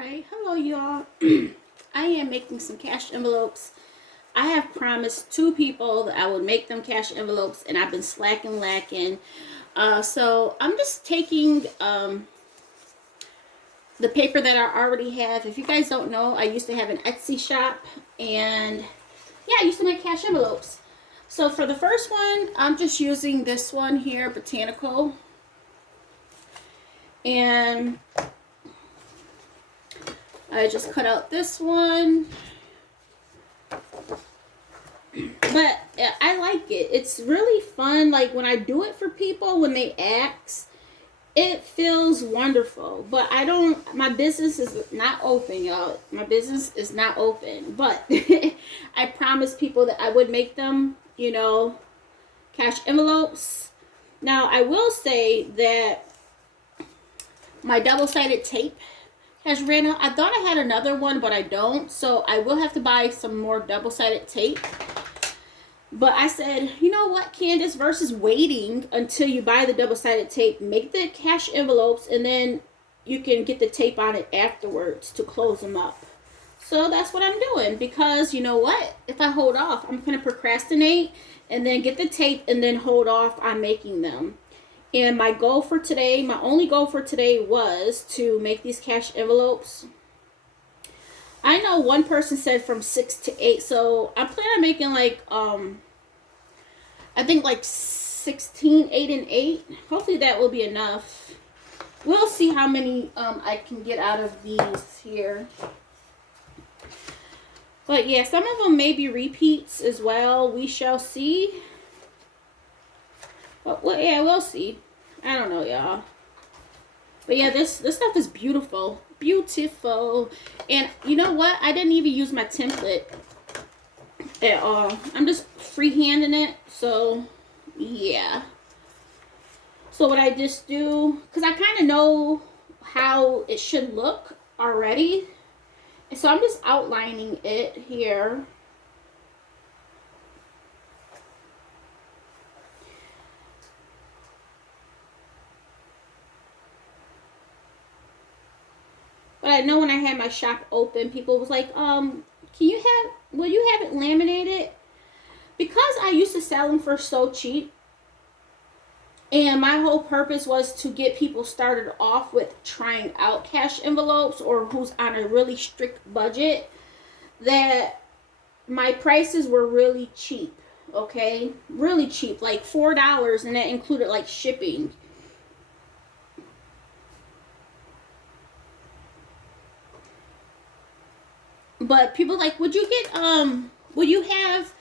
Alright, hello y'all. I am making some cash envelopes. I have promised 2 people that I would make them cash envelopes, and I've been lacking. So I'm just taking the paper that I already have. If you guys don't know, I used to have an Etsy shop, and yeah, I used to make cash envelopes. So for the first one, I'm just using this one here, Botanical. And I just cut out this one. But I like it. It's really fun. Like when I do it for people, when they ask, it feels wonderful. But my business is not open, y'all. My business is not open. But I promised people that I would make them, cash envelopes. Now, I will say that my double-sided tape has ran out. I thought I had another one, but I don't. So I will have to buy some more double-sided tape. But I said, you know what, Candace, versus waiting until you buy the double-sided tape, make the cash envelopes, and then you can get the tape on it afterwards to close them up. So that's what I'm doing, because you know what? If I hold off, I'm going to procrastinate and then get the tape and then hold off on making them. And my goal for today, my only goal for today was to make these cash envelopes. I know one person said from 6 to 8, so I plan on making like, I think like 16, 8 and 8. Hopefully that will be enough. We'll see how many I can get out of these here. But yeah, some of them may be repeats as well. We shall see. Well, yeah, we'll see. I don't know, y'all. But yeah, this stuff is beautiful. Beautiful. And you know what? I didn't even use my template at all. I'm just freehanding it. So, yeah. So what I just do, because I kind of know how it should look already. And so I'm just outlining it here. But I know when I had my shop open, people was like, will you have it laminated? Because I used to sell them for so cheap, and my whole purpose was to get people started off with trying out cash envelopes, or who's on a really strict budget, that my prices were really cheap, okay? Really cheap, like $4, and that included like shipping. But people like, would you have,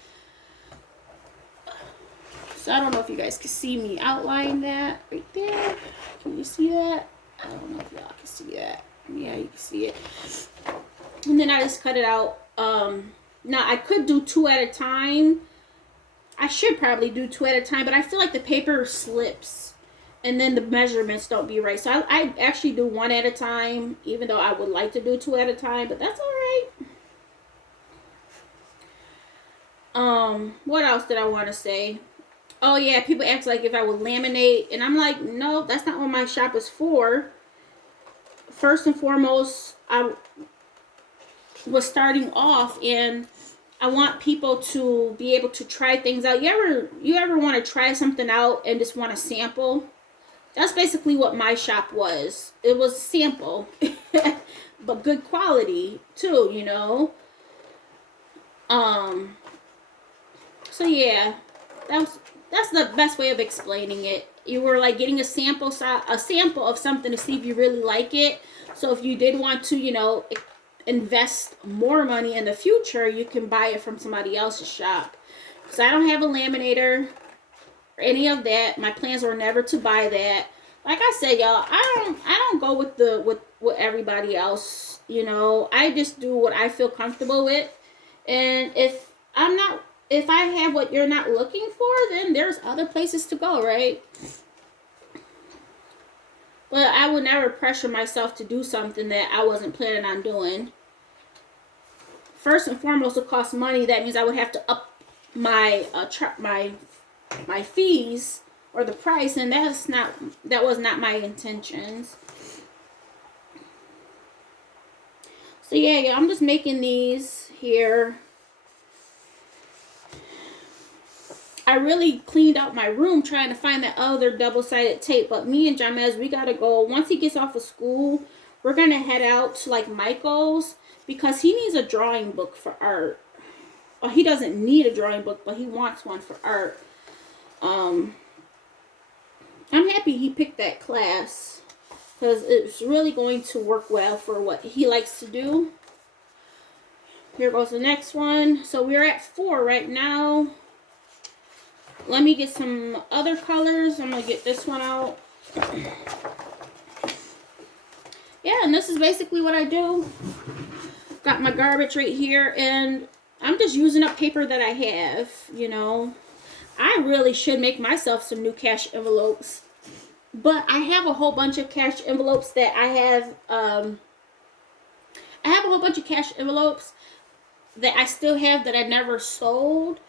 so I don't know if you guys can see me outline that right there. Can you see that? I don't know if y'all can see that. Yeah, you can see it. And then I just cut it out. Now I could do 2 at a time. I should probably do 2 at a time, but I feel like the paper slips and then the measurements don't be right. So I actually do 1 at a time, even though I would like to do 2 at a time, but that's all right. What else did I want to say? Oh yeah, people ask like if I would laminate, and I'm like, no, that's not what my shop is for. First and foremost, I was starting off, and I want people to be able to try things out. You ever want to try something out and just want to sample? That's basically what my shop was. It was a sample, but good quality too, So yeah, that's the best way of explaining it. You were like getting a sample of something to see if you really like it. So if you did want to, invest more money in the future, you can buy it from somebody else's shop. Because I don't have a laminator or any of that. My plans were never to buy that. Like I said, y'all, I don't go with everybody else. I just do what I feel comfortable with. And if I have what you're not looking for, then there's other places to go, right? But I would never pressure myself to do something that I wasn't planning on doing. First and foremost, it costs money. That means I would have to up my my fees or the price, and that was not my intentions. So yeah, I'm just making these here. I really cleaned out my room trying to find that other double-sided tape. But me and Jamez, we got to go. Once he gets off of school, we're going to head out to like Michael's because he needs a drawing book for art. Well, he doesn't need a drawing book, but he wants one for art. I'm happy he picked that class because it's really going to work well for what he likes to do. Here goes the next one. So we're at 4 right now. Let me get some other colors. I'm going to get this one out. Yeah, and this is basically what I do. Got my garbage right here, and I'm just using up paper that I have, you know. I really should make myself some new cash envelopes. But I have a whole bunch of cash envelopes that I have a whole bunch of cash envelopes that I still have that I never sold.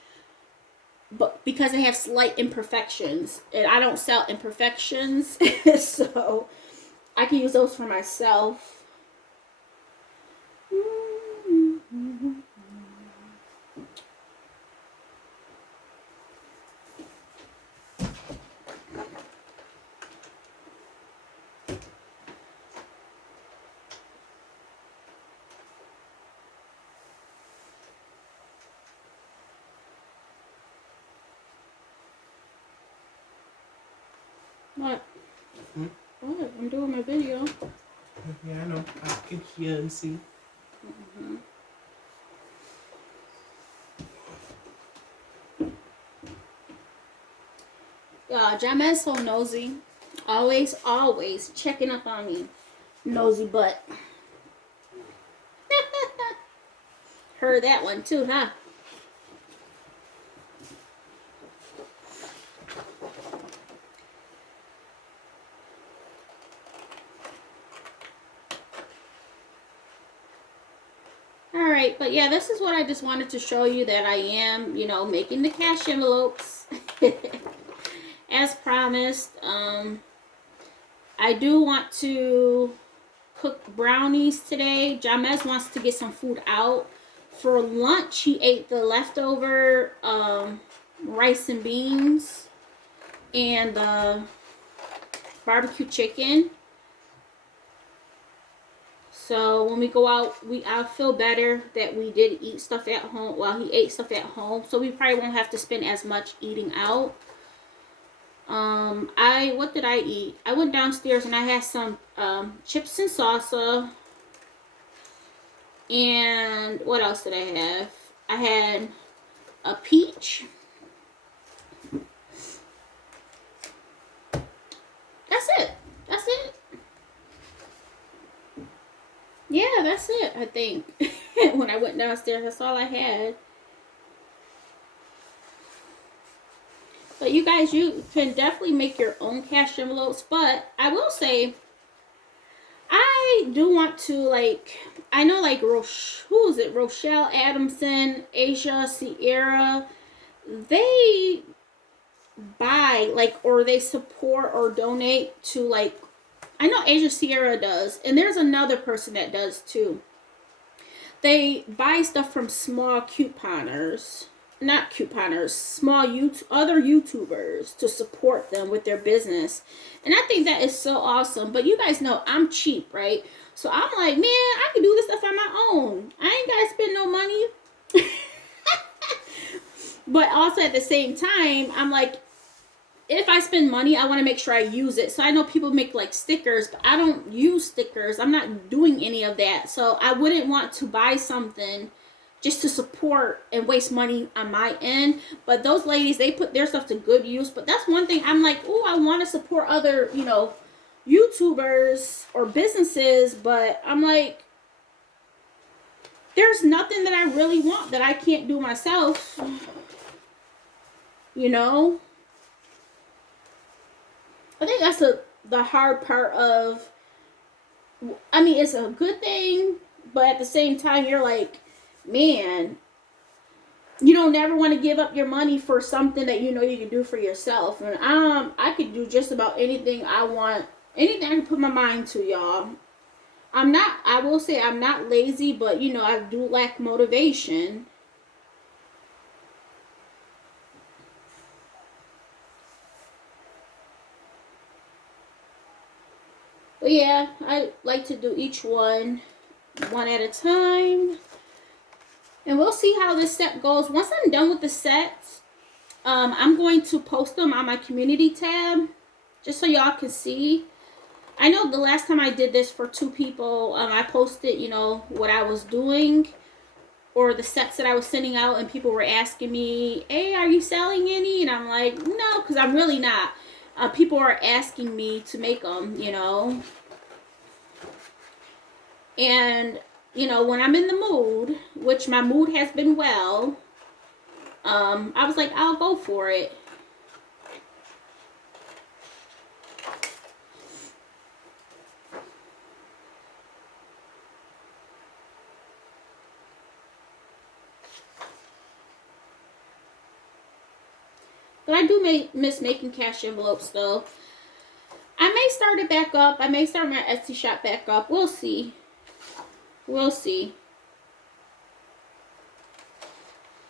But because they have slight imperfections, and I don't sell imperfections, so I can use those for myself. What? What? I'm doing my video. Yeah, I know. I can hear and see. Jamez so nosy. Always checking up on me. Nosy butt. Heard that one too, huh? Alright, but yeah, this is what I just wanted to show you, that I am, you know, making the cash envelopes. As promised. I do want to cook brownies today. Jamez wants to get some food out. For lunch, he ate the leftover rice and beans and the barbecue chicken. So when we go out, I feel better that we did eat stuff at home. Well, he ate stuff at home, so we probably won't have to spend as much eating out. What did I eat? I went downstairs and I had some chips and salsa. And what else did I have? I had a peach. That's it. That's it. Yeah, that's it, I think. When I went downstairs, that's all I had. But you guys, you can definitely make your own cash envelopes. But I will say, I do want to, like, I know, like, who is it? Rochelle Adamson, Asia Sierra. They buy, like, or they support or donate to, like, I know Asia Sierra does. And there's another person that does, too. They buy stuff from small couponers. Not couponers, small other YouTubers to support them with their business. And I think that is so awesome. But you guys know I'm cheap, right? So I'm like, man, I can do this stuff on my own. I ain't got to spend no money. But also at the same time, I'm like, if I spend money, I want to make sure I use it. So I know people make like stickers, but I don't use stickers. I'm not doing any of that. So I wouldn't want to buy something just to support and waste money on my end. But those ladies, they put their stuff to good use. But that's one thing I'm like, oh, I want to support other, you know, YouTubers or businesses. But I'm like, there's nothing that I really want that I can't do myself. You know? I think that's the hard part of, I mean, it's a good thing. But at the same time, you're like, man, you don't never want to give up your money for something that you know you can do for yourself. And I could do just about anything I want, anything I can put my mind to, y'all. I will say I'm not lazy, but you know, I do lack motivation. But yeah, I like to do each one at a time. And we'll see how this set goes. Once I'm done with the sets, I'm going to post them on my community tab just so y'all can see. I know the last time I did this for 2 people, I posted, you know, what I was doing or the sets that I was sending out, and people were asking me, hey, are you selling any? And I'm like, no, because I'm really not. People are asking me to make them, you know. And, you know, when I'm in the mood, which my mood has been well, I was like, I'll go for it. But I do miss making cash envelopes, though. I may start it back up. I may start my Etsy shop back up. We'll see. We'll see.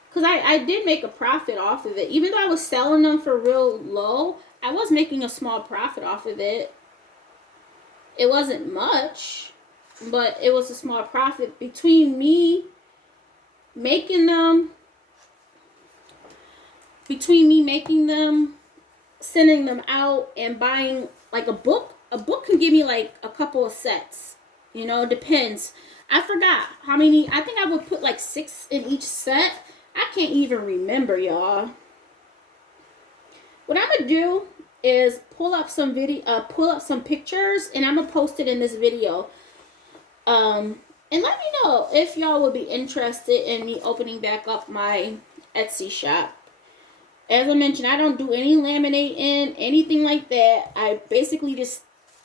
Because I did make a profit off of it. Even though I was selling them for real low, I was making a small profit off of it. It wasn't much, but it was a small profit. Between me making them, sending them out, and buying like a book can give me like a couple of sets. You know, depends. I forgot how many. I think I would put like 6 in each set. I can't even remember, y'all. What I'm gonna do is pull up some pictures, and I'm gonna post it in this video. And let me know if y'all would be interested in me opening back up my Etsy shop. As I mentioned, I don't do any laminating, anything like that. I basically just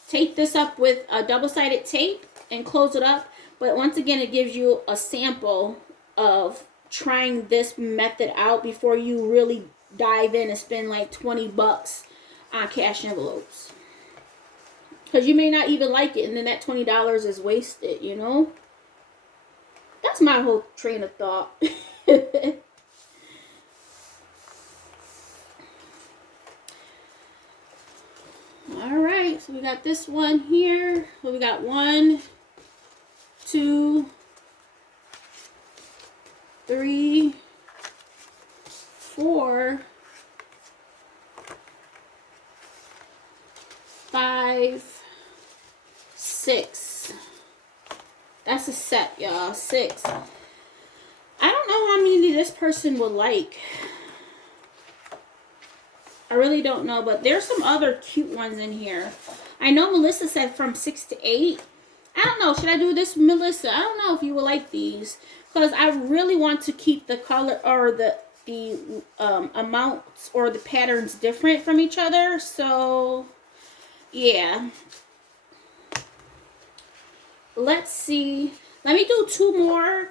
tape this up with a double-sided tape and close it up. But once again, it gives you a sample of trying this method out before you really dive in and spend like $20 on cash envelopes. Because you may not even like it, and then that $20 is wasted, you know? That's my whole train of thought. Alright, so we got this one here. So we got 1, 2, 3, 4, 5, 6. That's a set, y'all. 6. I don't know how many this person would like. I really don't know, but there's some other cute ones in here. I know Melissa said from 6 to 8. I don't know. Should I do this, Melissa? I don't know if you would like these, because I really want to keep the color or the amounts or the patterns different from each other. So, yeah. Let's see. Let me do 2 more,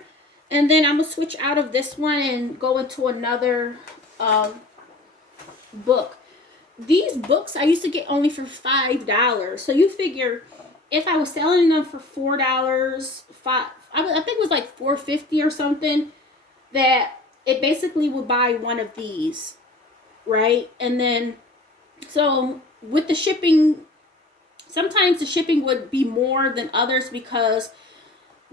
and then I'm going to switch out of this one and go into another book. These books I used to get only for $5. So you figure if I was selling them for $4, I think it was like $4.50 or something, that it basically would buy one of these, right? And then, so with the shipping, sometimes the shipping would be more than others because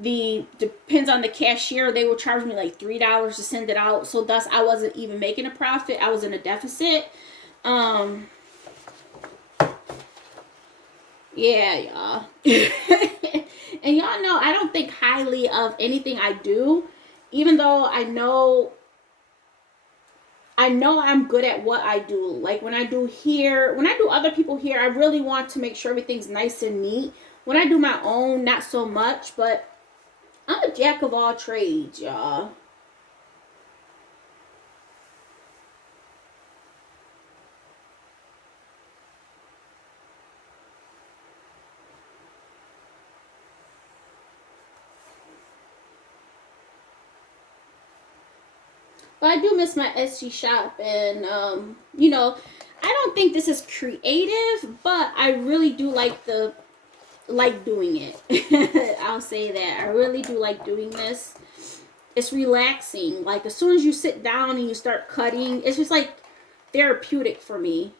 depends on the cashier. They would charge me like $3 to send it out. So thus I wasn't even making a profit. I was in a deficit. Yeah, y'all. And y'all know I don't think highly of anything I do, even though I know I'm good at what I do. Like when I do other people here, I really want to make sure everything's nice and neat. When I do my own, not so much, but I'm a jack of all trades, y'all. But I do miss my Etsy shop, and you know, I don't think this is creative, but I really do like the like doing it. I'll say that. I really do like doing this. It's relaxing. Like as soon as you sit down and you start cutting, it's just like therapeutic for me.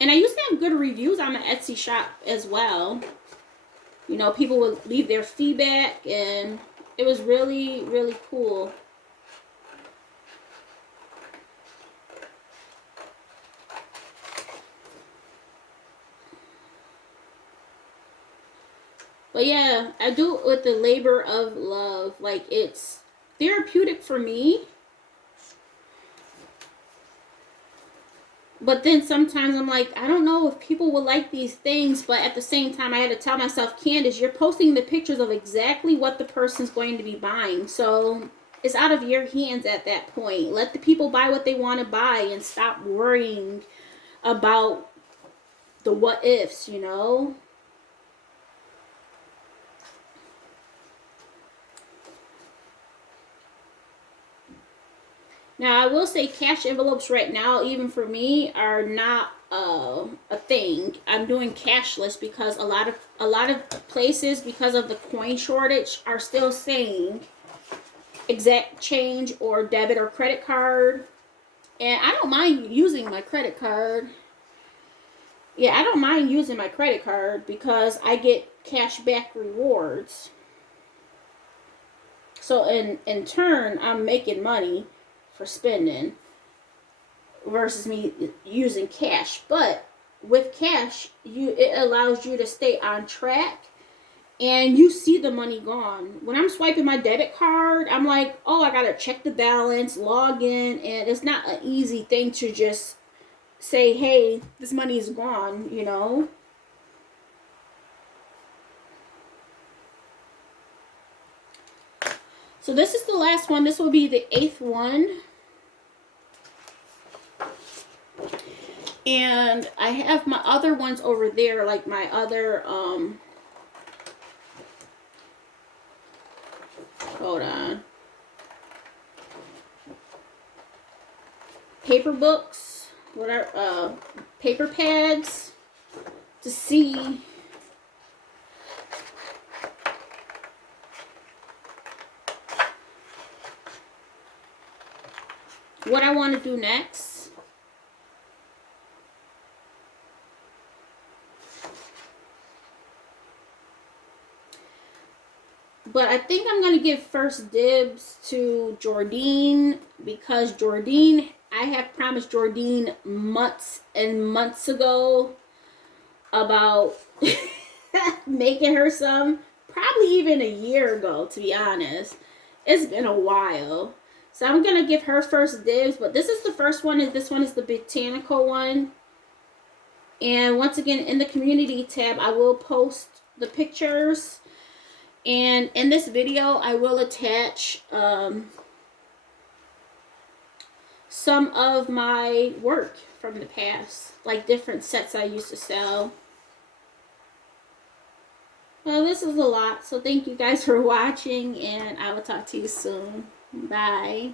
And I used to have good reviews on my Etsy shop as well. You know, people would leave their feedback, and it was really, really cool. But yeah, I do it with the labor of love. Like, it's therapeutic for me. But then sometimes I'm like, I don't know if people will like these things. But at the same time, I had to tell myself, Candace, you're posting the pictures of exactly what the person's going to be buying. So it's out of your hands at that point. Let the people buy what they want to buy and stop worrying about the what ifs, you know? Now, I will say cash envelopes right now, even for me, are not a thing. I'm doing cashless because a lot of places, because of the coin shortage, are still saying exact change or debit or credit card. And I don't mind using my credit card. Yeah, I don't mind using my credit card because I get cash back rewards. So in turn, I'm making money for spending versus me using cash. But with cash, it allows you to stay on track and you see the money gone. When I'm swiping my debit card, I'm like, oh, I gotta check the balance, log in, and it's not an easy thing to just say, hey, this money is gone, you know. So this is the last one. This will be the 8th one. And I have my other ones over there, like my other, hold on. Paper books, whatever, paper pads to see what I want to do next. But I think I'm going to give first dibs to Jordine because Jordine, I have promised Jordine months and months ago about making her some. Probably even a year ago, to be honest. It's been a while. So I'm going to give her first dibs. But this is the first one. And this one is the botanical one. And once again, in the community tab, I will post the pictures. And in this video, I will attach some of my work from the past, like different sets I used to sell. Well, this is a lot, so thank you guys for watching, and I will talk to you soon. Bye.